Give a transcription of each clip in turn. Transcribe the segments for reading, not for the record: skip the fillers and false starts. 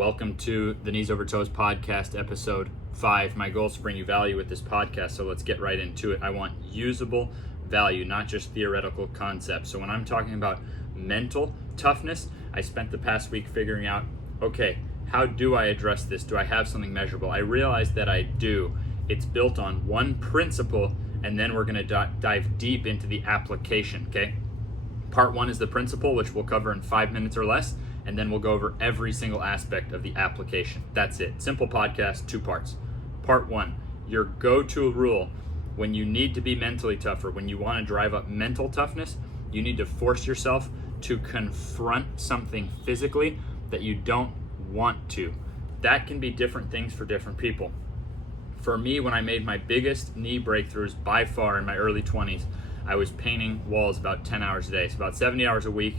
Welcome to the Knees Over Toes podcast, Ep.5. My goal is to bring you value with this podcast, so let's get right into it. I want usable value, not just theoretical concepts. So when I'm talking about mental toughness, I spent the past week figuring out, okay, how do I address this? Do I have something measurable? I realized that I do. It's built on one principle, and then we're going to dive deep into the application, okay? Part one is the principle, which we'll cover in 5 minutes or less, and then we'll go over every single aspect of the application. That's it. Simple podcast, 2 parts. Part one, your go-to rule when you need to be mentally tougher, when you want to drive up mental toughness, you need to force yourself to confront something physically that you don't want to. That can be different things for different people. For me, when I made my biggest knee breakthroughs by far in my early 20s, I was painting walls about 10 hours a day. So about 70 hours a week,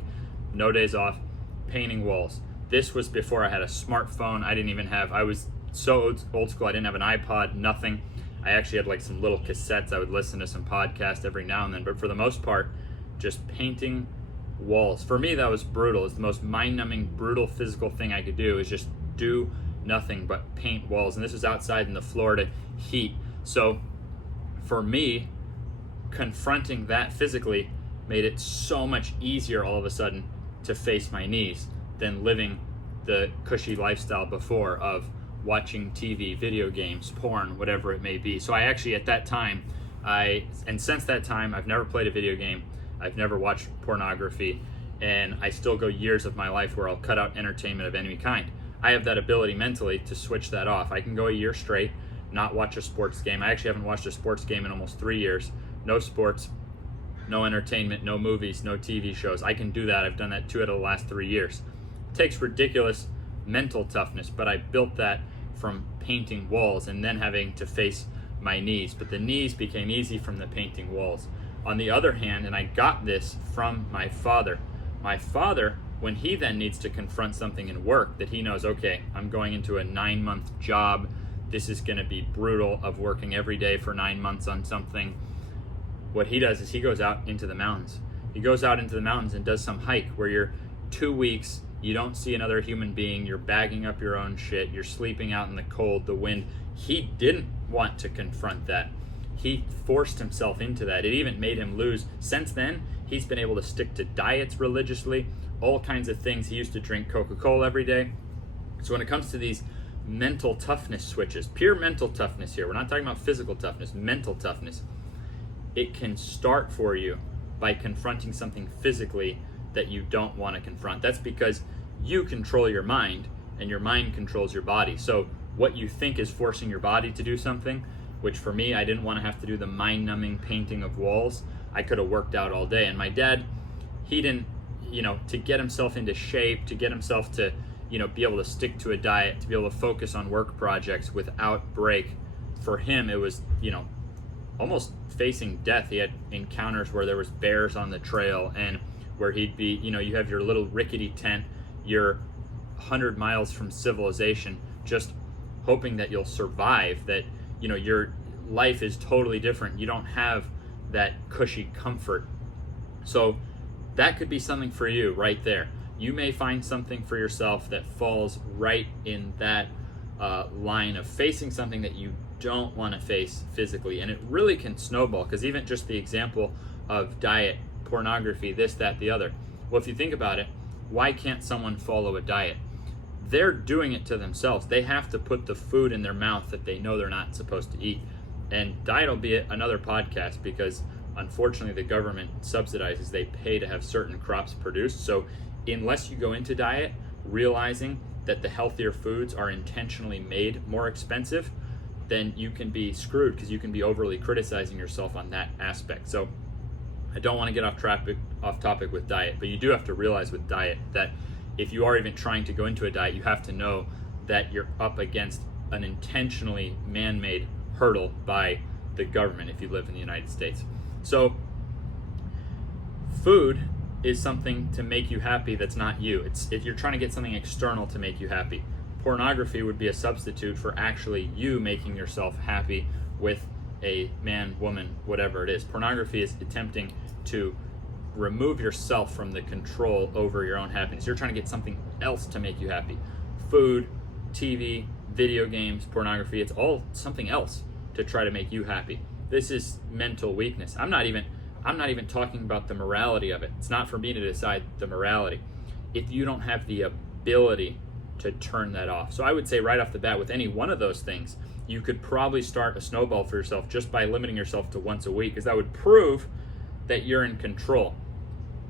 no days off, painting walls. This was before I had a smartphone. I was so old school, I didn't have an iPod, nothing. I actually had like some little cassettes. I would listen to some podcasts every now and then, but for the most part, just painting walls. For me, that was brutal. It's the most mind-numbing, brutal physical thing I could do, is just do nothing but paint walls. And this was outside in the Florida heat. So for me, confronting that physically made it so much easier all of a sudden to face my knees than living the cushy lifestyle before of watching TV, video games, porn, whatever it may be. So I actually, at that time, since that time, I've never played a video game, I've never watched pornography, and I still go years of my life where I'll cut out entertainment of any kind. I have that ability mentally to switch that off. I can go a year straight, not watch a sports game. I actually haven't watched a sports game in almost 3 years. No sports, no entertainment, no movies, no TV shows. I can do that. I've done that 2 out of the last 3 years. It takes ridiculous mental toughness, but I built that from painting walls and then having to face my knees. But the knees became easy from the painting walls. On the other hand, and I got this from my father, when he then needs to confront something in work that he knows, okay, I'm going into a 9-month job, this is going to be brutal, of working every day for 9 months on something. What he does is he goes out into the mountains. He goes out into the mountains and does some hike where you're 2 weeks, you don't see another human being, you're bagging up your own shit, you're sleeping out in the cold, the wind. He didn't want to confront that. He forced himself into that. It even made him lose. Since then, he's been able to stick to diets religiously, all kinds of things. He used to drink Coca-Cola every day. So when it comes to these mental toughness switches, pure mental toughness here, we're not talking about physical toughness, mental toughness, it can start for you by confronting something physically that you don't want to confront. That's because you control your mind and your mind controls your body. So what you think is forcing your body to do something, which for me, I didn't want to have to do the mind-numbing painting of walls. I could have worked out all day. And my dad, he didn't, to get himself into shape, to get himself to, be able to stick to a diet, to be able to focus on work projects without break. For him, it was, almost facing death. He had encounters where there was bears on the trail, and where he'd be, you have your little rickety tent, you're 100 miles from civilization, just hoping that you'll survive, that, your life is totally different. You don't have that cushy comfort. So that could be something for you right there. You may find something for yourself that falls right in that line of facing something that you don't want to face physically. And it really can snowball, because even just the example of diet, pornography, this, that, the other. Well, if you think about it, why can't someone follow a diet? They're doing it to themselves. They have to put the food in their mouth that they know they're not supposed to eat. And diet will be another podcast, because unfortunately the government subsidizes, they pay to have certain crops produced. So unless you go into diet realizing that the healthier foods are intentionally made more expensive, then you can be screwed, because you can be overly criticizing yourself on that aspect. So I don't want to get off topic with diet, but you do have to realize with diet that if you are even trying to go into a diet, you have to know that you're up against an intentionally man-made hurdle by the government if you live in the United States. So food is something to make you happy that's not you. If you're trying to get something external to make you happy. Pornography would be a substitute for actually you making yourself happy with a man, woman, whatever it is. Pornography is attempting to remove yourself from the control over your own happiness. You're trying to get something else to make you happy. food, TV, video games, pornography, it's all something else to try to make you happy. This is mental weakness. I'm not even talking about the morality of it. It's not for me to decide the morality. If you don't have the ability to turn that off. So I would say right off the bat, with any one of those things, you could probably start a snowball for yourself just by limiting yourself to once a week, because that would prove that you're in control.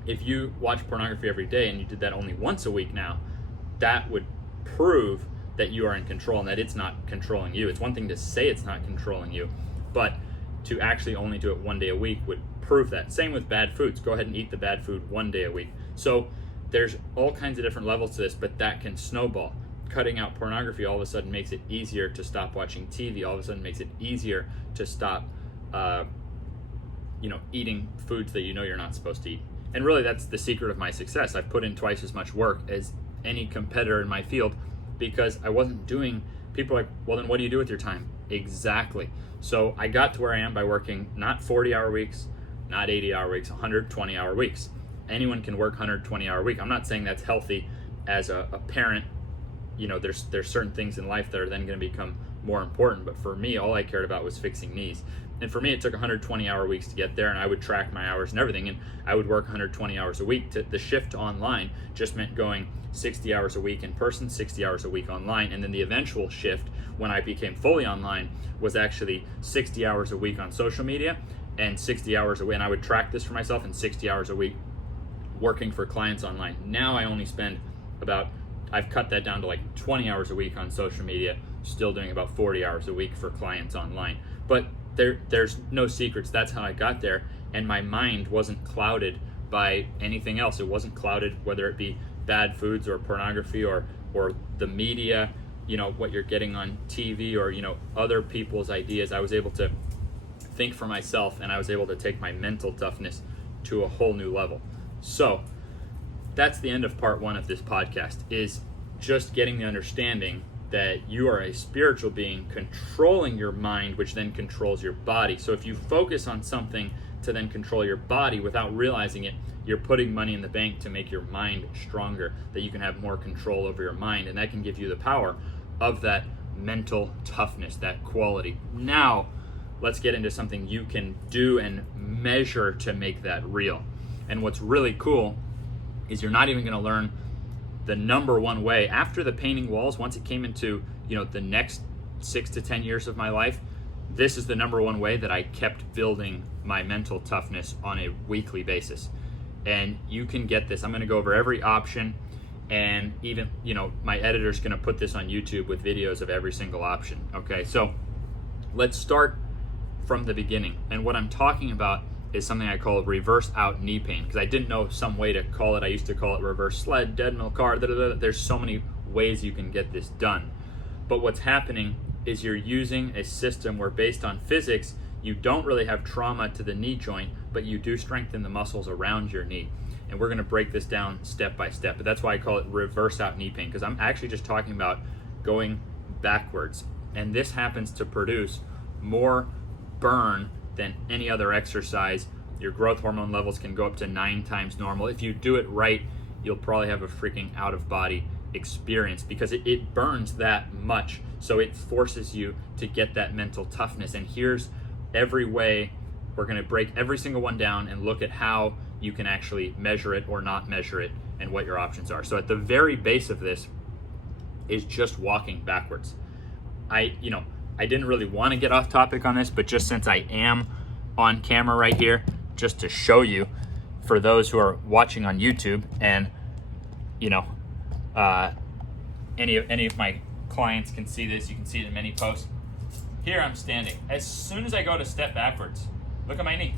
If you watch pornography every day and you did that only once a week now, that would prove that you are in control and that it's not controlling you. It's one thing to say it's not controlling you, but to actually only do it one day a week would prove that. Same with bad foods. Go ahead and eat the bad food one day a week. So there's all kinds of different levels to this, but that can snowball. Cutting out pornography all of a sudden makes it easier to stop watching TV. All of a sudden makes it easier to stop eating foods that you know you're not supposed to eat. And really, that's the secret of my success. I've put in twice as much work as any competitor in my field because I wasn't doing. People are like, well, then what do you do with your time? Exactly. So I got to where I am by working not 40-hour weeks, not 80-hour weeks, 120-hour weeks. Anyone can work 120-hour week. I'm not saying that's healthy as a parent. There's certain things in life that are then going to become more important. But for me, all I cared about was fixing knees. And for me, it took 120-hour weeks to get there, and I would track my hours and everything, and I would work 120 hours a week. The shift online just meant going 60 hours a week in person, 60 hours a week online, and then the eventual shift when I became fully online was actually 60 hours a week on social media and 60 hours a week, and I would track this for myself, and 60 hours a week working for clients online. Now I only spend I've cut that down to like 20 hours a week on social media, still doing about 40 hours a week for clients online. But there's no secrets. That's how I got there, and my mind wasn't clouded by anything else. It wasn't clouded, whether it be bad foods or pornography or the media, what you're getting on TV or other people's ideas. I was able to think for myself, and I was able to take my mental toughness to a whole new level. So that's the end of part 1 of this podcast, is just getting the understanding that you are a spiritual being controlling your mind, which then controls your body. So if you focus on something to then control your body without realizing it, you're putting money in the bank to make your mind stronger, that you can have more control over your mind, and that can give you the power of that mental toughness, that quality. Now, let's get into something you can do and measure to make that real. And what's really cool is you're not even going to learn the number one way. After the painting walls, once it came into the next 6 to 10 years of my life, this is the number one way that I kept building my mental toughness on a weekly basis. And you can get this. I'm going to go over every option, and even my editor's going to put this on YouTube with videos of every single option. Okay, so let's start from the beginning. And what I'm talking about is something I call reverse out knee pain, because I didn't know some way to call it. I used to call it reverse sled, dead mill car, There's so many ways you can get this done. But what's happening is you're using a system where, based on physics, you don't really have trauma to the knee joint, but you do strengthen the muscles around your knee. And we're going to break this down step by step. But that's why I call it reverse out knee pain, because I'm actually just talking about going backwards. And this happens to produce more burn than any other exercise. Your growth hormone levels can go up to 9 times normal. If you do it right, you'll probably have a freaking out-of-body experience, because it burns that much. So it forces you to get that mental toughness. And here's every way. We're going to break every single one down and look at how you can actually measure it or not measure it, and what your options are. So at the very base of this is just walking backwards. I didn't really want to get off topic on this, but just since I am on camera right here, just to show you, for those who are watching on YouTube, and any of my clients can see this. You can see it in many posts. Here I'm standing. As soon as I go to step backwards, look at my knee.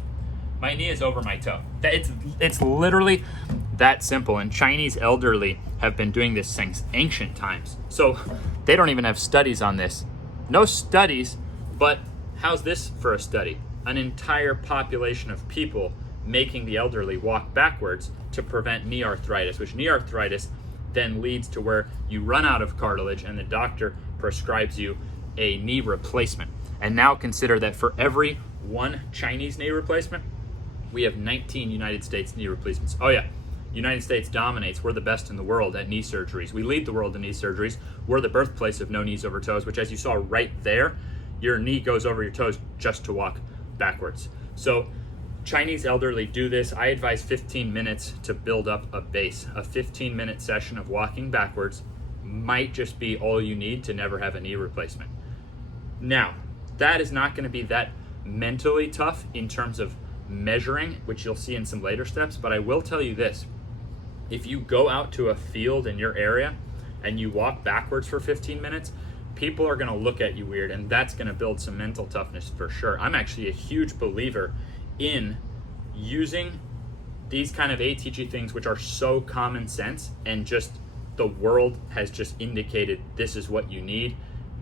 My knee is over my toe. It's literally that simple. And Chinese elderly have been doing this since ancient times. So they don't even have studies on this. No studies, but how's this for a study? An entire population of people making the elderly walk backwards to prevent knee arthritis, which knee arthritis then leads to where you run out of cartilage and the doctor prescribes you a knee replacement. And now consider that for every 1 Chinese knee replacement, we have 19 United States knee replacements. Oh yeah, United States dominates. We're the best in the world at knee surgeries. We lead the world in knee surgeries. We're the birthplace of no knees over toes, which, as you saw right there, your knee goes over your toes just to walk backwards. So Chinese elderly do this. I advise 15 minutes to build up a base. A 15-minute session of walking backwards might just be all you need to never have a knee replacement. Now, that is not going to be that mentally tough in terms of measuring, which you'll see in some later steps, but I will tell you this. If you go out to a field in your area and you walk backwards for 15 minutes, people are going to look at you weird, and that's going to build some mental toughness for sure. I'm actually a huge believer in using these kind of ATG things, which are so common sense, and just the world has just indicated this is what you need.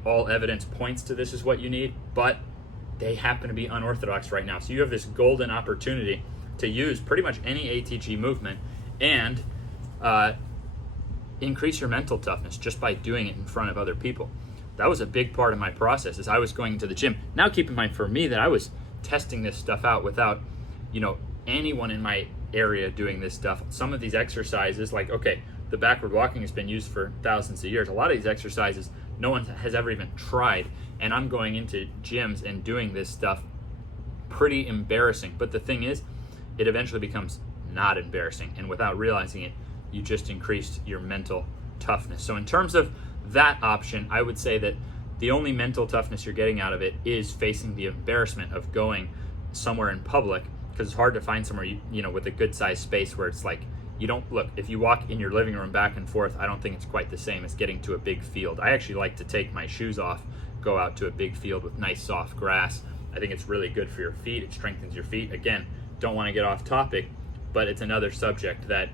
All evidence points to this is what you need, but they happen to be unorthodox right now. So you have this golden opportunity to use pretty much any ATG movement and increase your mental toughness just by doing it in front of other people. That was a big part of my process as I was going to the gym. Now keep in mind for me that I was testing this stuff out without, anyone in my area doing this stuff. Some of these exercises, like, okay, the backward walking has been used for thousands of years. A lot of these exercises no one has ever even tried, and I'm going into gyms and doing this stuff. Pretty embarrassing. But the thing is, it eventually becomes not embarrassing, and without realizing it, you just increased your mental toughness. So in terms of that option, I would say that the only mental toughness you're getting out of it is facing the embarrassment of going somewhere in public, because it's hard to find somewhere with a good sized space where it's like, you don't look, if you walk in your living room back and forth, I don't think it's quite the same as getting to a big field. I actually like to take my shoes off, go out to a big field with nice soft grass. I think it's really good for your feet. It strengthens your feet. Again, don't want to get off topic, but it's another subject that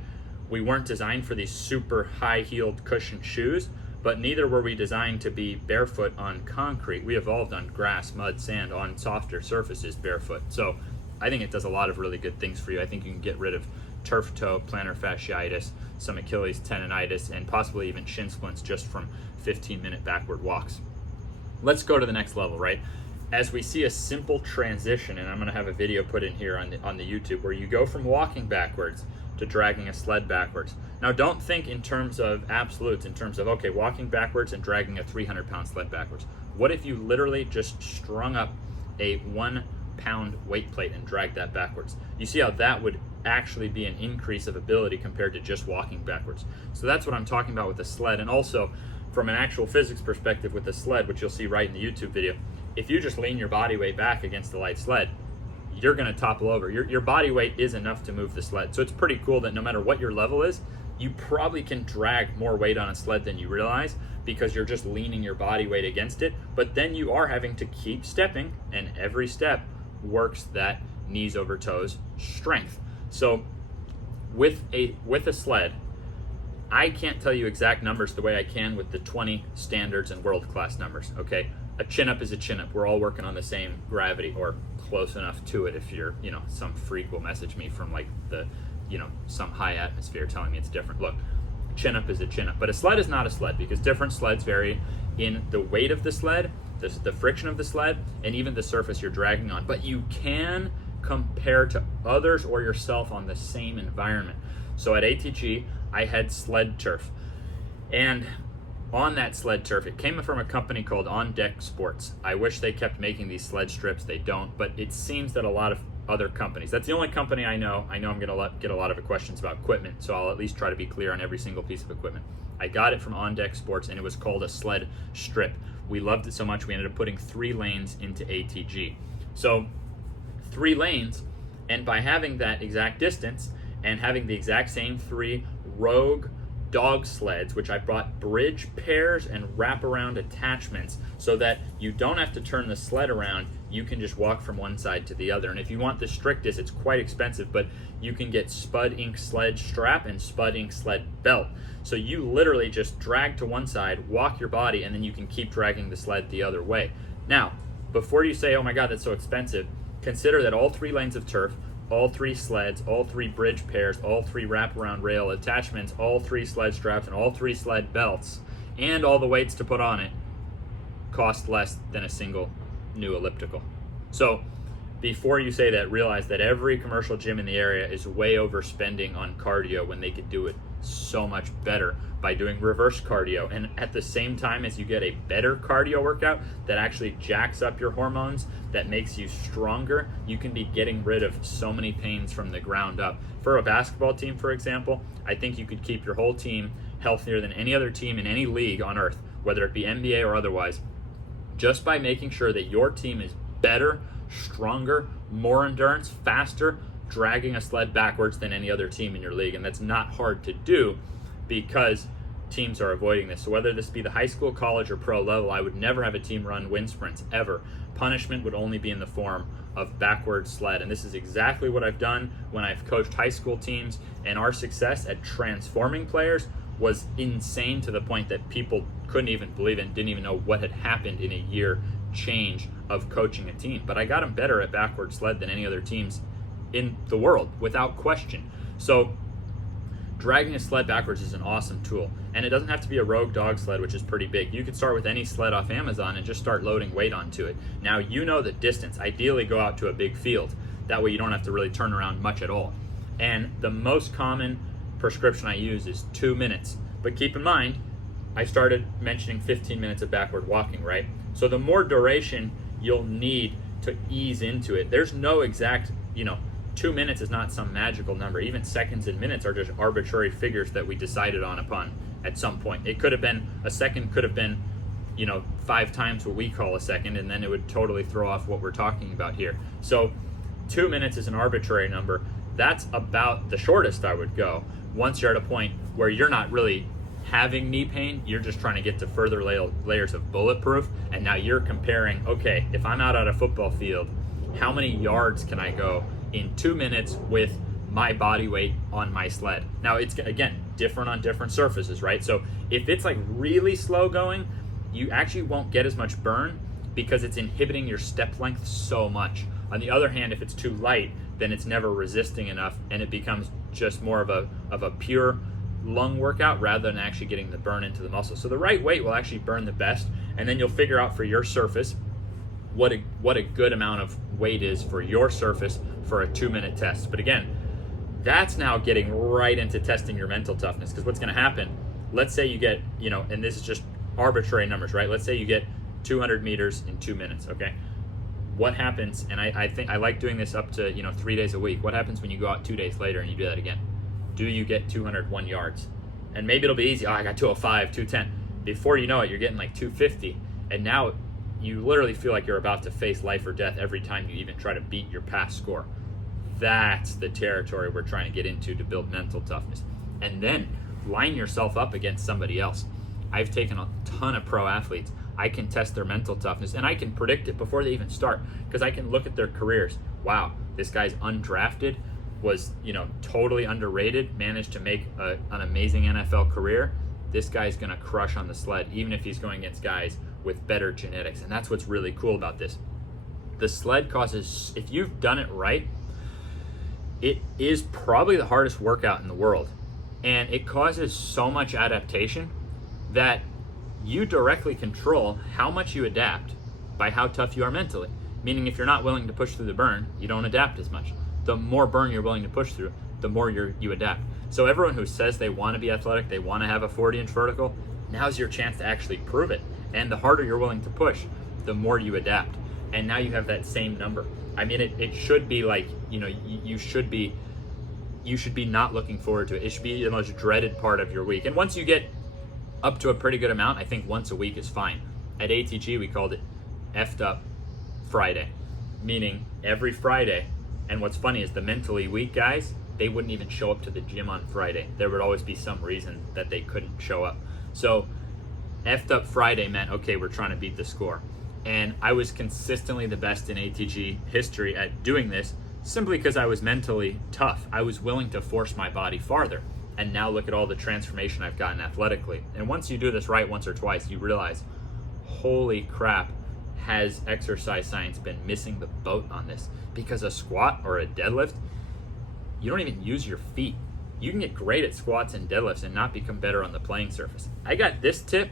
we weren't designed for these super high-heeled cushioned shoes, but neither were we designed to be barefoot on concrete. We evolved on grass, mud, sand, on softer surfaces barefoot. So I think it does a lot of really good things for you. I think you can get rid of turf toe, plantar fasciitis, some Achilles tendonitis, and possibly even shin splints just from 15-minute backward walks. Let's go to the next level, right? As we see a simple transition, and I'm going to have a video put in here on the YouTube, where you go from walking backwards to dragging a sled backwards. Now, don't think in terms of absolutes, in terms of, okay, walking backwards and dragging a 300-pound sled backwards. What if you literally just strung up a 1-pound weight plate and dragged that backwards? You see how that would actually be an increase of ability compared to just walking backwards. So that's what I'm talking about with the sled. And also from an actual physics perspective with the sled, which you'll see right in the YouTube video, if you just lean your body weight back against the light sled, you're going to topple over. Your body weight is enough to move the sled. So it's pretty cool that no matter what your level is, you probably can drag more weight on a sled than you realize, because you're just leaning your body weight against it. But then you are having to keep stepping, and every step works that knees over toes strength. So with a sled, I can't tell you exact numbers the way I can with the 20 standards and world-class numbers, okay? A chin-up is a chin-up. We're all working on the same gravity, or close enough to it. If you're, some freak will message me from like the, some high atmosphere telling me it's different. Look, chin-up is a chin-up, but a sled is not a sled, because different sleds vary in the weight of the sled, the friction of the sled, and even the surface you're dragging on. But you can compare to others or yourself on the same environment. So at ATG, I had sled turf, and on that sled turf, it came from a company called On Deck Sports. I wish they kept making these sled strips. They don't, but it seems that a lot of other companies, that's the only company I know I'm going to get a lot of questions about equipment, so I'll at least try to be clear on every single piece of equipment. I got it from On Deck Sports, and it was called a sled strip. We loved it so much we ended up putting 3 lanes into ATG. So 3 lanes, and by having that exact distance and having the exact same 3 Rogue dog sleds, which I brought bridge pairs and wraparound attachments, so that you don't have to turn the sled around, you can just walk from one side to the other. And if you want the strictest, it's quite expensive, but you can get Spud Ink sled strap and Spud Ink sled belt. So you literally just drag to one side, walk your body, and then you can keep dragging the sled the other way. Now, before you say, oh my God, that's so expensive, consider that all 3 lanes of turf, all 3 sleds, all 3 bridge pairs, all 3 wraparound rail attachments, all 3 sled straps, and all 3 sled belts, and all the weights to put on it, cost less than a single new elliptical. So before you say that, realize that every commercial gym in the area is way overspending on cardio when they could do it so much better by doing reverse cardio. And at the same time as you get a better cardio workout that actually jacks up your hormones, that makes you stronger, you can be getting rid of so many pains from the ground up. For a basketball team, for example, I think you could keep your whole team healthier than any other team in any league on earth, whether it be NBA or otherwise, just by making sure that your team is better, stronger, more endurance, faster, dragging a sled backwards than any other team in your league. And that's not hard to do because teams are avoiding this. So whether this be the high school, college, or pro level, I would never have a team run wind sprints ever. Punishment would only be in the form of backward sled. And this is exactly what I've done when I've coached high school teams, and our success at transforming players was insane to the point that people couldn't even believe it and didn't even know what had happened in a year change of coaching a team. But I got them better at backward sled than any other teams in the world, without question. So dragging a sled backwards is an awesome tool, and it doesn't have to be a Rogue dog sled, which is pretty big. You could start with any sled off Amazon and just start loading weight onto it. Now, you know the distance. Ideally, go out to a big field. That way you don't have to really turn around much at all. And the most common prescription I use is 2 minutes. But keep in mind, I started mentioning 15 minutes of backward walking, right? So the more duration you'll need to ease into it, there's no exact, 2 minutes is not some magical number. Even seconds and minutes are just arbitrary figures that we decided upon at some point. It could have been, a second could have been, 5 times what we call a second, and then it would totally throw off what we're talking about here. So 2 minutes is an arbitrary number. That's about the shortest I would go. Once you're at a point where you're not really having knee pain, you're just trying to get to further layers of bulletproof, and now you're comparing, okay, if I'm out at a football field, how many yards can I go in 2 minutes with my body weight on my sled? Now, it's, again, different on different surfaces, right? So if it's like really slow going, you actually won't get as much burn because it's inhibiting your step length so much. On the other hand, if it's too light, then it's never resisting enough, and it becomes just more of a pure lung workout rather than actually getting the burn into the muscle. So the right weight will actually burn the best, and then you'll figure out for your surface what a good amount of weight is for your surface for a 2-minute test. But again, that's now getting right into testing your mental toughness, because what's going to happen, let's say you get, and this is just arbitrary numbers, right? Let's say you get 200 meters in 2 minutes, okay? What happens, and I think I like doing this up to 3 days a week. What happens when you go out 2 days later and you do that again? Do you get 201 yards? And maybe it'll be easy. Oh, I got 205, 210. Before you know it, you're getting like 250. And now you literally feel like you're about to face life or death every time you even try to beat your past score. That's the territory we're trying to get into to build mental toughness. And then line yourself up against somebody else. I've taken a ton of pro athletes. I can test their mental toughness, and I can predict it before they even start, because I can look at their careers. Wow, this guy's undrafted, was totally underrated, managed to make an amazing NFL career. This guy's gonna crush on the sled, even if he's going against guys with better genetics. And that's what's really cool about this. The sled causes, if you've done it right, it is probably the hardest workout in the world. And it causes so much adaptation that you directly control how much you adapt by how tough you are mentally. Meaning, if you're not willing to push through the burn, you don't adapt as much. The more burn you're willing to push through, the more you adapt. So everyone who says they want to be athletic, they want to have a 40-inch vertical, now's your chance to actually prove it. And the harder you're willing to push, the more you adapt. And now you have that same number. I mean, it should be like, you should be not looking forward to it. It should be the most dreaded part of your week. And once you get up to a pretty good amount, I think once a week is fine. At ATG, we called it F'd Up Friday, meaning every Friday. And what's funny is the mentally weak guys, they wouldn't even show up to the gym on Friday. There would always be some reason that they couldn't show up. So F'd Up Friday meant, okay, we're trying to beat the score. And I was consistently the best in ATG history at doing this, simply because I was mentally tough. I was willing to force my body farther. And now look at all the transformation I've gotten athletically. And once you do this right once or twice, you realize, holy crap, has exercise science been missing the boat on this? Because a squat or a deadlift, you don't even use your feet. You can get great at squats and deadlifts and not become better on the playing surface. I got this tip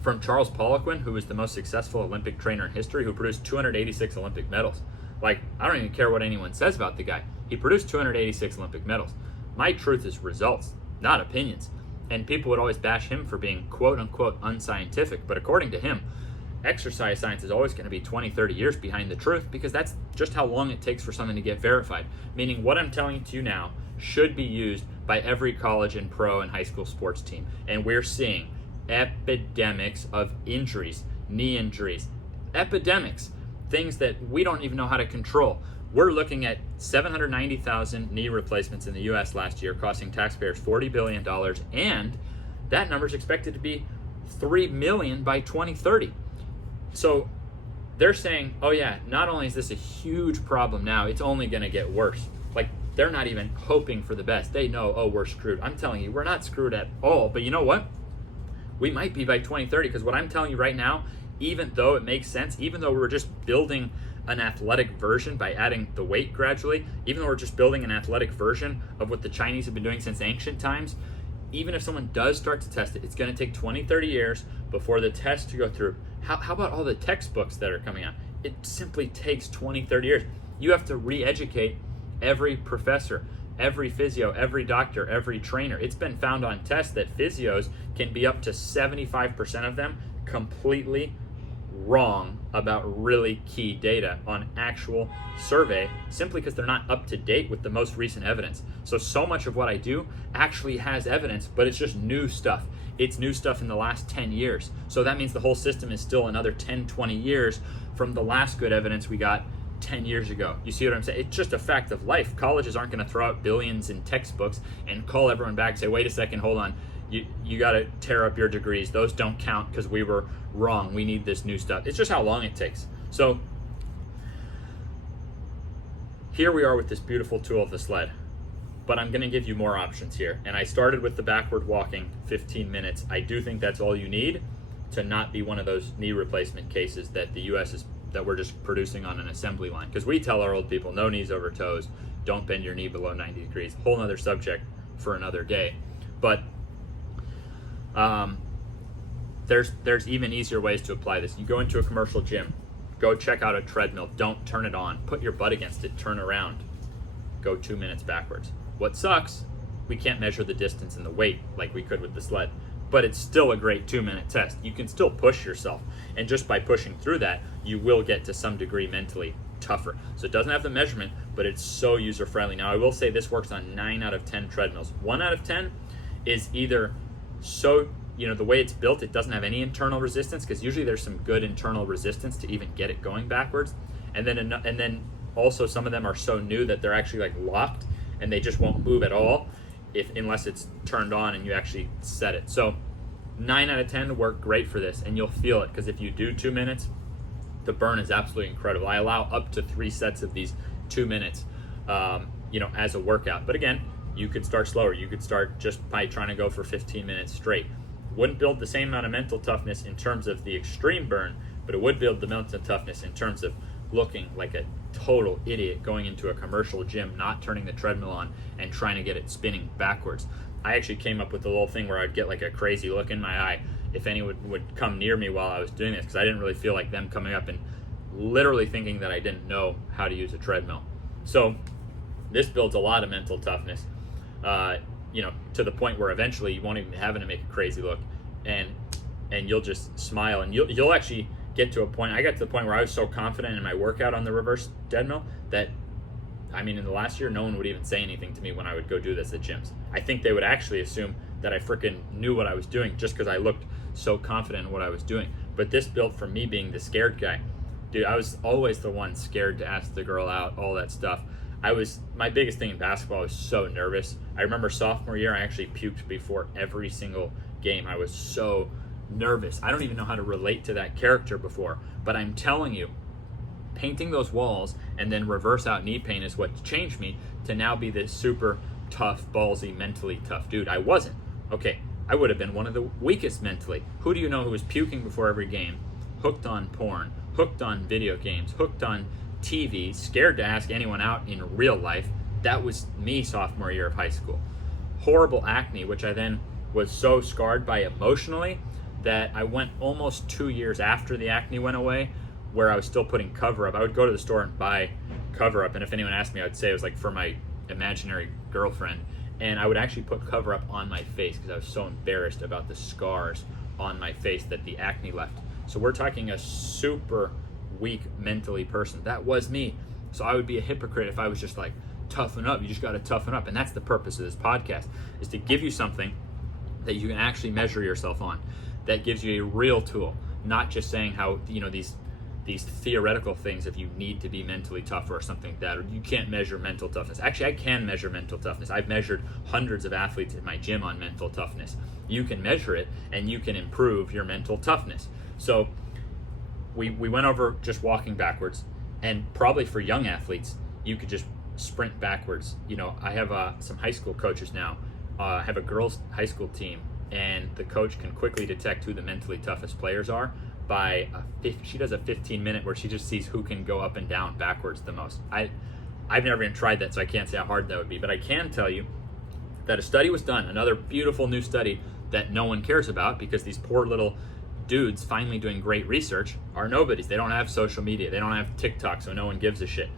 from Charles Poliquin, who was the most successful Olympic trainer in history, who produced 286 Olympic medals. Like, I don't even care what anyone says about the guy. He produced 286 Olympic medals. My truth is results, not opinions. And people would always bash him for being quote unquote unscientific. But according to him, exercise science is always going to be 20, 30 years behind the truth, because that's just how long it takes for something to get verified. Meaning what I'm telling you now should be used by every college and pro and high school sports team. And we're seeing epidemics of injuries, knee injuries, epidemics, things that we don't even know how to control. We're looking at 790,000 knee replacements in the US last year, costing taxpayers $40 billion, and that number is expected to be 3 million by 2030. So they're saying, oh yeah, not only is this a huge problem now, it's only gonna get worse. Like, they're not even hoping for the best. They know, oh, we're screwed. I'm telling you, we're not screwed at all. But you know what? We might be by 2030, because what I'm telling you right now, even though it makes sense, even though we're just building an athletic version by adding the weight gradually, even though we're just building an athletic version of what the Chinese have been doing since ancient times, even if someone does start to test it, it's going to take 20, 30 years before the test to go through. How about all the textbooks that are coming out? It simply takes 20, 30 years. You have to re-educate every professor, every physio, every doctor, every trainer. It's been found on tests that physios can be up to 75% of them completely wrong about really key data on actual survey, simply because they're not up to date with the most recent evidence. So much of what I do actually has evidence, but it's just new stuff. It's new stuff in the last 10 years. So that means the whole system is still another 10, 20 years from the last good evidence we got 10 years ago. You see what I'm saying? It's just a fact of life. Colleges aren't going to throw out billions in textbooks and call everyone back and say, wait a second, hold on. You got to tear up your degrees. Those don't count because we were wrong. We need this new stuff. It's just how long it takes. So here we are with this beautiful tool of the sled, but I'm going to give you more options here. And I started with the backward walking, 15 minutes. I do think that's all you need to not be one of those knee replacement cases that the US is, that we're just producing on an assembly line. Because we tell our old people, no knees over toes, don't bend your knee below 90 degrees. Whole nother subject for another day. But there's even easier ways to apply this. You go into a commercial gym, go check out a treadmill, don't turn it on, put your butt against it, turn around, go 2 minutes backwards. What sucks, we can't measure the distance and the weight like we could with the sled, but it's still a great 2-minute test. You can still push yourself, and just by pushing through that, you will get to some degree mentally tougher. So it doesn't have the measurement, but it's so user friendly. Now I will say this works on 9 out of 10 treadmills. 1 out of 10 is either so, the way it's built, it doesn't have any internal resistance, because usually there's some good internal resistance to even get it going backwards. And then also some of them are so new that they're actually like locked and they just won't move at all unless it's turned on and you actually set it. So 9 out of 10 work great for this, and you'll feel it, because if you do 2 minutes, the burn is absolutely incredible. I allow up to 3 sets of these 2 minutes, as a workout. But again, you could start slower. You could start just by trying to go for 15 minutes straight. Wouldn't build the same amount of mental toughness in terms of the extreme burn, but it would build the mental toughness in terms of looking like a total idiot going into a commercial gym, not turning the treadmill on and trying to get it spinning backwards. I actually came up with a little thing where I'd get like a crazy look in my eye if anyone would come near me while I was doing this, because I didn't really feel like them coming up and literally thinking that I didn't know how to use a treadmill. So this builds a lot of mental toughness, to the point where eventually you won't even be having to make a crazy look, and you'll just smile, and you'll actually get to a point. I got to the point where I was so confident in my workout on the reverse treadmill that, in the last year, no one would even say anything to me when I would go do this at gyms. I think they would actually assume that I freaking knew what I was doing just because I looked so confident in what I was doing. But this built from me being the scared guy. Dude, I was always the one scared to ask the girl out, all that stuff. My biggest thing in basketball, I was so nervous. I remember sophomore year, I actually puked before every single game. I was so nervous. I don't even know how to relate to that character before, but I'm telling you, painting those walls and then reverse out knee pain is what changed me to now be this super tough, ballsy, mentally tough dude. I wasn't. Okay, I would have been one of the weakest mentally. Who do you know who was puking before every game, hooked on porn, hooked on video games, hooked on TV, scared to ask anyone out in real life? That was me sophomore year of high school. Horrible acne, which I then was so scarred by emotionally that I went almost 2 years after the acne went away where I was still putting cover up. I would go to the store and buy cover up, and if anyone asked me, I would say it was like for my imaginary girlfriend, and I would actually put cover up on my face because I was so embarrassed about the scars on my face that the acne left. So we're talking a super weak mentally person. That was me. So I would be a hypocrite if I was just like, toughen up, you just got to toughen up. And that's the purpose of this podcast, is to give you something that you can actually measure yourself on, that gives you a real tool, not just saying how, these theoretical things, if you need to be mentally tough or something like that, or you can't measure mental toughness. Actually, I can measure mental toughness. I've measured hundreds of athletes in my gym on mental toughness. You can measure it and you can improve your mental toughness. So we went over just walking backwards, and probably for young athletes, you could just sprint backwards. I have some high school coaches now. I have a girls' high school team, and the coach can quickly detect who the mentally toughest players are by she does a 15-minute where she just sees who can go up and down backwards the most. I've never even tried that, so I can't say how hard that would be, but I can tell you that a study was done, another beautiful new study that no one cares about because these poor little dudes finally doing great research are nobodies. They don't have social media, they don't have TikTok, so no one gives a shit.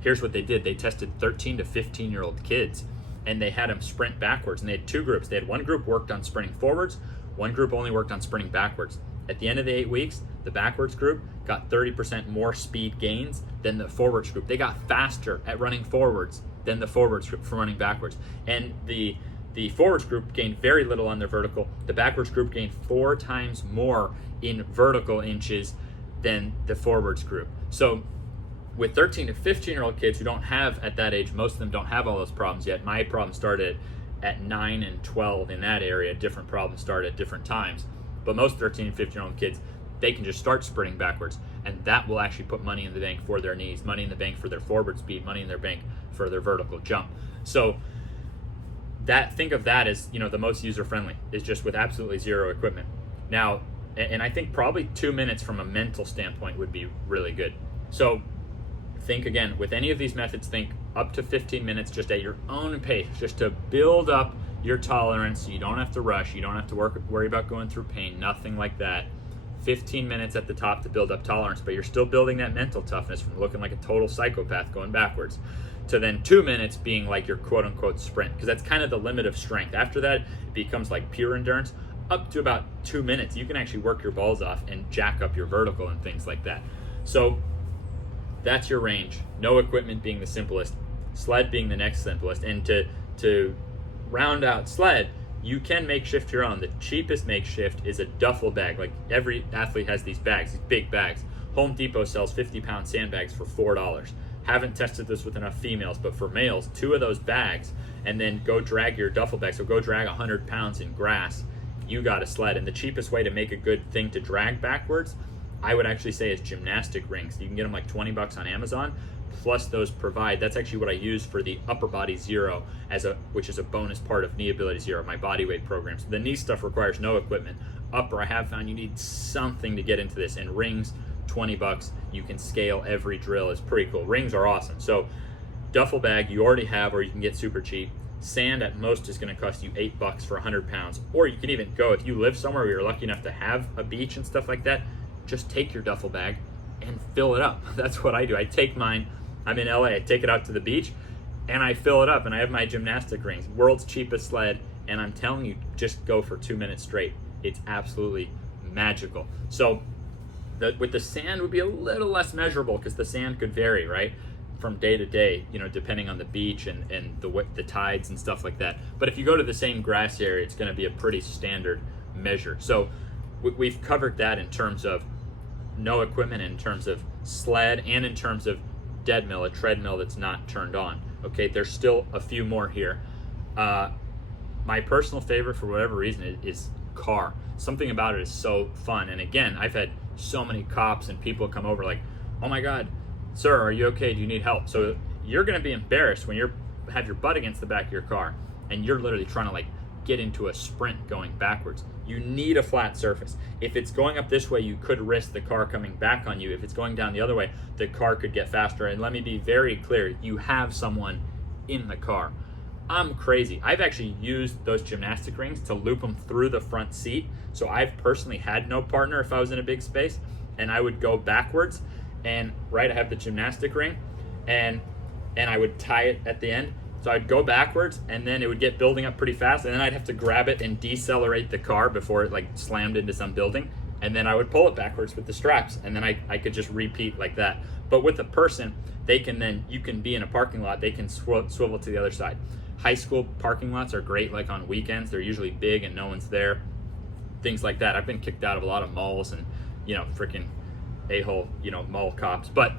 Here's what they did. They tested 13 to 15-year-old kids, and they had them sprint backwards, and they had two groups. They had one group worked on sprinting forwards, one group only worked on sprinting backwards. At the end of the 8 weeks, the backwards group got 30% more speed gains than the forwards group. They got faster at running forwards than the forwards group from running backwards. And the forwards group gained very little on their vertical. The backwards group gained 4 times more in vertical inches than the forwards group. So with 13 to 15-year-old kids who don't have, at that age, most of them don't have all those problems yet. My problem started at 9 and 12 in that area. Different problems started at different times. But most 13 and 15-year-old kids, they can just start sprinting backwards, and that will actually put money in the bank for their knees, money in the bank for their forward speed, money in their bank for their vertical jump. So think of that as, the most user-friendly, is just with absolutely zero equipment. Now, and I think probably 2 minutes from a mental standpoint would be really good. So think again, with any of these methods, think up to 15 minutes just at your own pace, just to build up your tolerance. So you don't have to rush, you don't have to worry about going through pain, nothing like that. 15 minutes at the top to build up tolerance, but you're still building that mental toughness from looking like a total psychopath going backwards, to then 2 minutes being like your quote-unquote sprint, because that's kind of the limit of strength. After that, it becomes like pure endurance. Up to about 2 minutes, you can actually work your balls off and jack up your vertical and things like that. So that's your range. No equipment being the simplest, sled being the next simplest. And to round out sled, you can makeshift your own. The cheapest makeshift is a duffel bag. Like every athlete has these bags, these big bags. Home Depot sells 50-pound sandbags for $4. Haven't tested this with enough females, but for males, 2 of those bags, and then go drag your duffel bag. So go drag 100 pounds in grass. You got a sled. And the cheapest way to make a good thing to drag backwards, I would actually say, is gymnastic rings. You can get them like $20 on Amazon. Plus those provide, that's actually what I use for the upper body zero, which is a bonus part of Knee Ability Zero, my body weight program. So the knee stuff requires no equipment. Upper, I have found you need something to get into this, and rings, $20. You can scale every drill. It's pretty cool. Rings are awesome. So duffel bag you already have, or you can get super cheap. Sand at most is going to cost you $8 for 100 pounds. Or you can even go, if you live somewhere where you're lucky enough to have a beach and stuff like that, just take your duffel bag and fill it up. That's what I do. I take mine. I'm in LA, I take it out to the beach and I fill it up, and I have my gymnastic rings, world's cheapest sled, and I'm telling you, just go for 2 minutes straight. It's absolutely magical. So with the sand would be a little less measurable because the sand could vary, right? From day to day, depending on the beach and the tides and stuff like that. But if you go to the same grass area, it's gonna be a pretty standard measure. So we've covered that in terms of no equipment, in terms of sled, and in terms of deadmill, a treadmill that's not turned on. Okay, there's still a few more here. My personal favorite, for whatever reason, is car. Something about it is so fun. And again, I've had so many cops and people come over like, oh my God, sir, are you okay? Do you need help? So you're gonna be embarrassed when you have your butt against the back of your car and you're literally trying to get into a sprint going backwards. You need a flat surface. If it's going up this way, you could risk the car coming back on you. If it's going down the other way, the car could get faster. And let me be very clear, you have someone in the car. I'm crazy. I've actually used those gymnastic rings to loop them through the front seat. So I've personally had no partner if I was in a big space, and I would go backwards, and I have the gymnastic ring, and I would tie it at the end. So I'd go backwards, and then it would get building up pretty fast, and then I'd have to grab it and decelerate the car before it like slammed into some building, and then I would pull it backwards with the straps, and then I could just repeat like that. But with a person, you can be in a parking lot, they can swivel to the other side. High school parking lots are great, like on weekends. They're usually big and no one's there. Things like that. I've been kicked out of a lot of malls and, freaking a-hole, mall cops. But,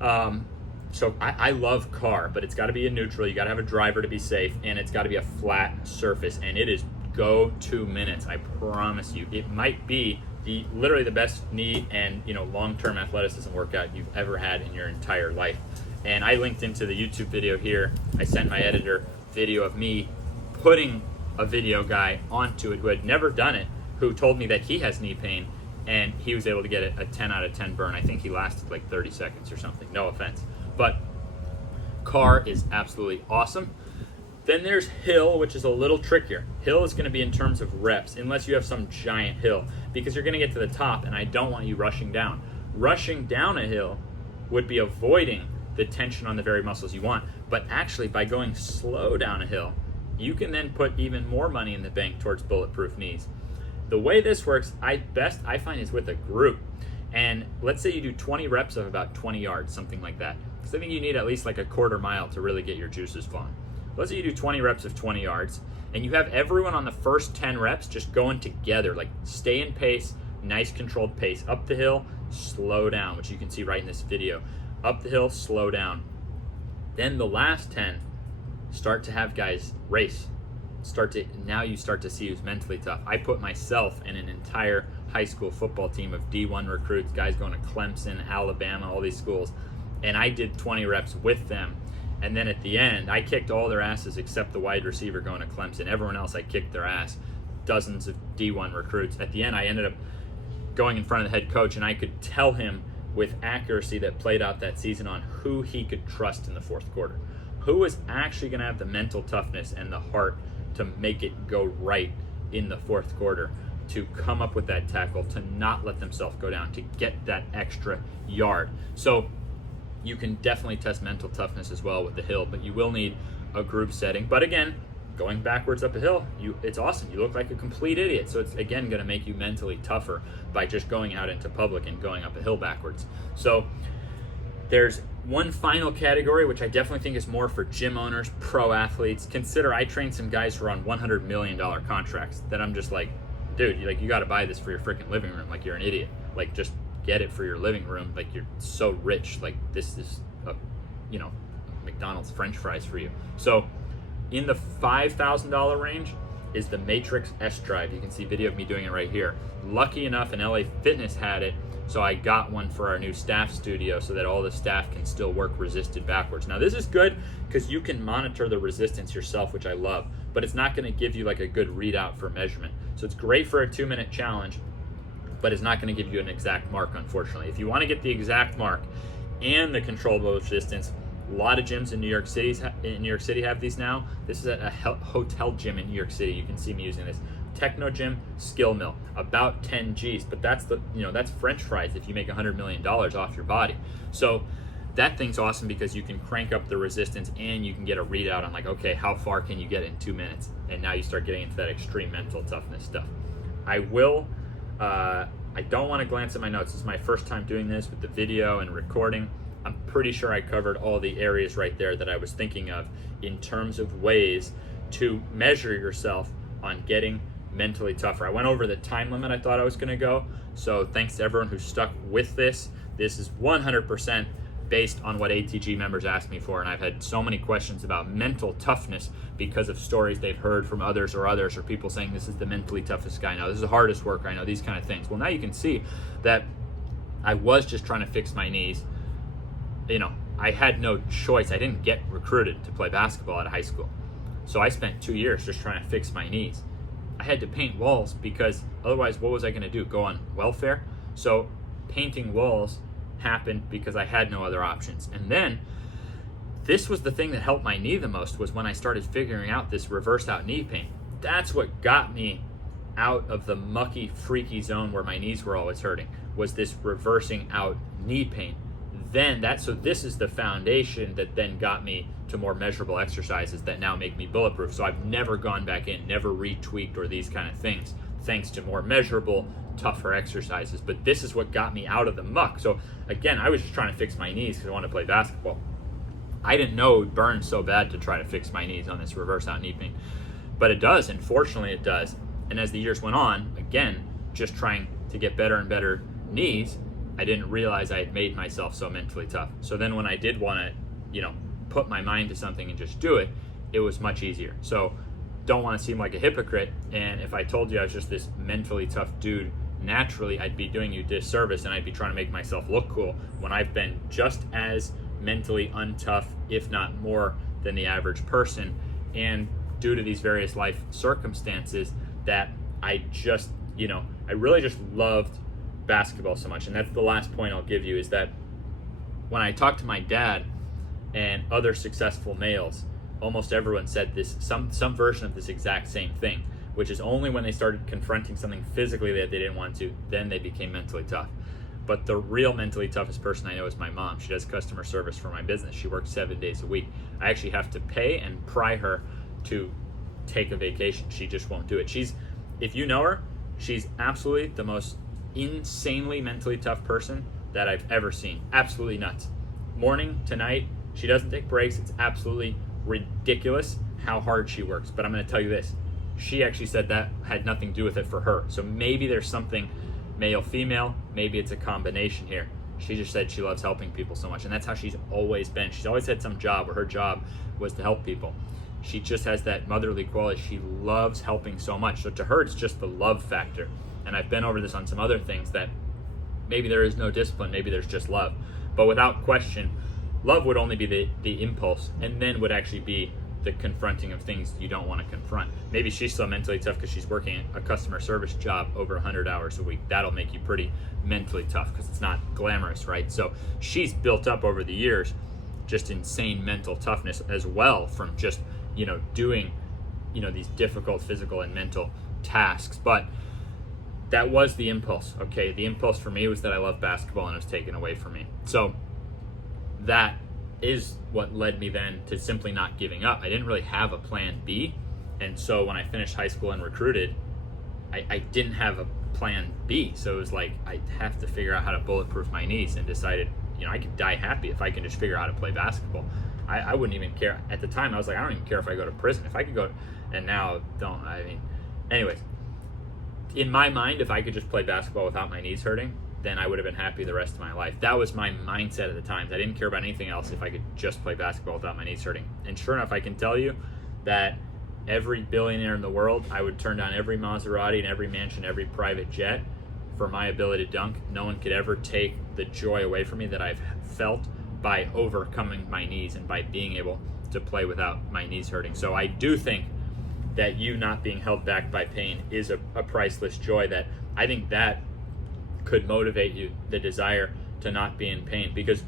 so I love car, but it's got to be in neutral. You got to have a driver to be safe, and it's got to be a flat surface. And it is go 2 minutes. I promise you. It might be literally the best knee and long-term athleticism workout you've ever had in your entire life. And I linked into the YouTube video here. I sent my editor video of me putting a video guy onto it who had never done it, who told me that he has knee pain, and he was able to get a 10 out of 10 burn. I think he lasted like 30 seconds or something. No offense. But car is absolutely awesome. Then there's hill, which is a little trickier. Hill is going to be in terms of reps, unless you have some giant hill, because you're going to get to the top, and I don't want you rushing down. Rushing down a hill would be avoiding the tension on the very muscles you want. But actually, by going slow down a hill, you can then put even more money in the bank towards bulletproof knees. The way this works, I find, is with a group. And let's say you do 20 reps of about 20 yards, something like that. Because I think you need at least like a quarter mile to really get your juices flowing. Let's say you do 20 reps of 20 yards, and you have everyone on the first 10 reps just going together, like stay in pace, nice controlled pace. Up the hill, slow down, which you can see right in this video. Up the hill, slow down. Then the last 10, start to have guys race. Now you start to see who's mentally tough. I put myself and an entire high school football team of D1 recruits, guys going to Clemson, Alabama, all these schools, and I did 20 reps with them. And then at the end, I kicked all their asses except the wide receiver going to Clemson. Everyone else, I kicked their ass. Dozens of D1 recruits. At the end, I ended up going in front of the head coach, and I could tell him with accuracy that played out that season on who he could trust in the fourth quarter. Who was actually going to have the mental toughness and the heart to make it go right in the fourth quarter, to come up with that tackle, to not let themselves go down, to get that extra yard. So you can definitely test mental toughness as well with the hill, but you will need a group setting. But again, going backwards up a hill, it's awesome. You look like a complete idiot. So it's again going to make you mentally tougher by just going out into public and going up a hill backwards. So there's one final category, which I definitely think is more for gym owners, pro athletes. Consider I trained some guys who are on $100 million contracts that I'm just like, dude, you got to buy this for your freaking living room. Like, you're an idiot. Like, just get it for your living room. Like, you're so rich. Like, this is McDonald's French fries for you. So in the $5,000 range is the Matrix S Drive. You can see video of me doing it right here. Lucky enough, and LA Fitness had it, so I got one for our new staff studio so that all the staff can still work resisted backwards. Now, this is good because you can monitor the resistance yourself, which I love, but it's not going to give you like a good readout for measurement. So it's great for a 2-minute challenge, but it's not going to give you an exact mark, unfortunately. If you want to get the exact mark and the controllable resistance, a lot of gyms in New York City have these now. This is at a hotel gym in New York City. You can see me using this. Techno Gym, Skill Mill, about 10 G's, but that's French fries if you make $100 million off your body. So that thing's awesome because you can crank up the resistance and you can get a readout on like, okay, how far can you get in 2 minutes? And now you start getting into that extreme mental toughness stuff. I don't want to glance at my notes. This is my first time doing this with the video and recording. I'm pretty sure I covered all the areas right there that I was thinking of in terms of ways to measure yourself on getting mentally tougher. I went over the time limit I thought I was going to go, so thanks to everyone who stuck with this. This is 100% based on what ATG members asked me for, and I've had so many questions about mental toughness because of stories they've heard from others or people saying this is the mentally toughest guy. Now, this is the hardest worker. I know these kind of things. Well, now you can see that I was just trying to fix my knees. I had no choice. I didn't get recruited to play basketball at high school. So I spent 2 years just trying to fix my knees. I had to paint walls because otherwise what was I going to do? Go on welfare? So painting walls happened because I had no other options. And then this was the thing that helped my knee the most, was when I started figuring out this reverse out knee pain. That's what got me out of the mucky, freaky zone where my knees were always hurting, was this reversing out knee pain. So this is the foundation that then got me to more measurable exercises that now make me bulletproof. So I've never gone back in, never retweaked or these kind of things, thanks to more measurable, tougher exercises. But this is what got me out of the muck. So again, I was just trying to fix my knees because I wanted to play basketball. I didn't know it would burn so bad to try to fix my knees on this reverse out knee pain. But it does, and fortunately it does. And as the years went on, again, just trying to get better and better knees, I didn't realize I had made myself so mentally tough. So then when I did want to, put my mind to something and just do it, it was much easier. So don't want to seem like a hypocrite. And if I told you I was just this mentally tough dude, naturally I'd be doing you disservice and I'd be trying to make myself look cool when I've been just as mentally untough, if not more, than the average person. And due to these various life circumstances that I just, I really just loved basketball so much. And that's the last point I'll give you, is that when I talked to my dad and other successful males, almost everyone said this, some version of this exact same thing, which is only when they started confronting something physically that they didn't want to, then they became mentally tough. But the real mentally toughest person I know is my mom. She does customer service for my business. She works 7 days a week. I actually have to pay and pry her to take a vacation. She just won't do it. If you know her, she's absolutely the most insanely mentally tough person that I've ever seen. Absolutely nuts. Morning to night, she doesn't take breaks. It's absolutely ridiculous how hard she works. But I'm going to tell you this. She actually said that had nothing to do with it for her. So maybe there's something male, female, maybe it's a combination here. She just said she loves helping people so much, and that's how she's always been. She's always had some job where her job was to help people. She just has that motherly quality. She loves helping so much. So to her, it's just the love factor. And I've been over this on some other things, that maybe there is no discipline, maybe there's just love. But without question, love would only be the impulse, and then would actually be the confronting of things you don't want to confront. Maybe she's so mentally tough because she's working a customer service job over 100 hours a week. That'll make you pretty mentally tough because it's not glamorous, right? So she's built up over the years just insane mental toughness as well from just, doing, these difficult physical and mental tasks. But that was the impulse, okay? The impulse for me was that I love basketball, and it was taken away from me. So that is what led me then to simply not giving up. I didn't really have a plan B. And so when I finished high school and recruited, I didn't have a plan B. So it was like, I have to figure out how to bulletproof my knees, and decided, I could die happy if I can just figure out how to play basketball. I wouldn't even care. At the time, I was like, I don't even care if I go to prison. If I could go, and now anyways, in my mind, if I could just play basketball without my knees hurting, then I would have been happy the rest of my life. That was my mindset at the time. I didn't care about anything else if I could just play basketball without my knees hurting. And sure enough, I can tell you that every billionaire in the world, I would turn down every Maserati and every mansion, every private jet for my ability to dunk. No one could ever take the joy away from me that I've felt by overcoming my knees and by being able to play without my knees hurting. So I do think that you not being held back by pain is a priceless joy, that I think that could motivate you, the desire to not be in pain, because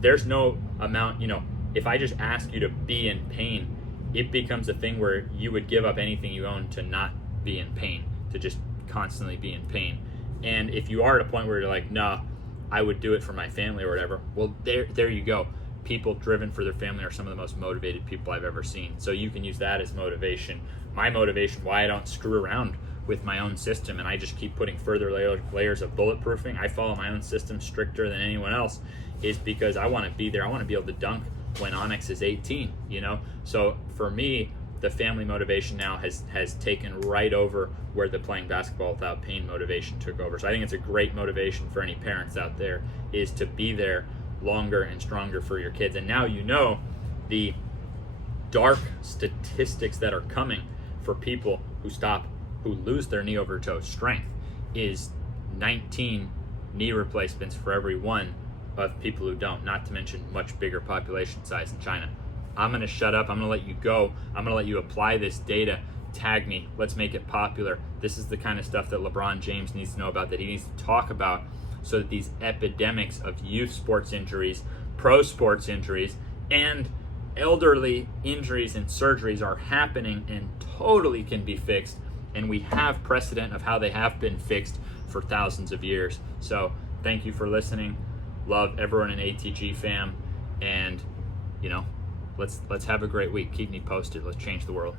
there's no amount, if I just ask you to be in pain, it becomes a thing where you would give up anything you own to not be in pain, to just constantly be in pain. And if you are at a point where you're like, nah, I would do it for my family or whatever, well, there you go. People driven for their family are some of the most motivated people I've ever seen. So you can use that as motivation. My motivation, why I don't screw around with my own system and I just keep putting further layers of bulletproofing, I follow my own system stricter than anyone else, is because I want to be there. I want to be able to dunk when Onyx is 18, So for me, the family motivation now has taken right over where the playing basketball without pain motivation took over. So I think it's a great motivation for any parents out there, is to be there longer and stronger for your kids. And now the dark statistics that are coming for people who lose their knee over toe strength is 19 knee replacements for every one of people who don't, not to mention much bigger population size in China. I'm going to shut up. I'm going to let you go. I'm going to let you apply this data. Tag me. Let's make it popular. This is the kind of stuff that LeBron James needs to know about, that he needs to talk about, so that these epidemics of youth sports injuries, pro sports injuries, And elderly injuries and surgeries are happening and totally can be fixed, and we have precedent of how they have been fixed for thousands of years. So thank you for listening. Love everyone in ATG fam, and let's have a great week. Keep me posted. Let's change the world.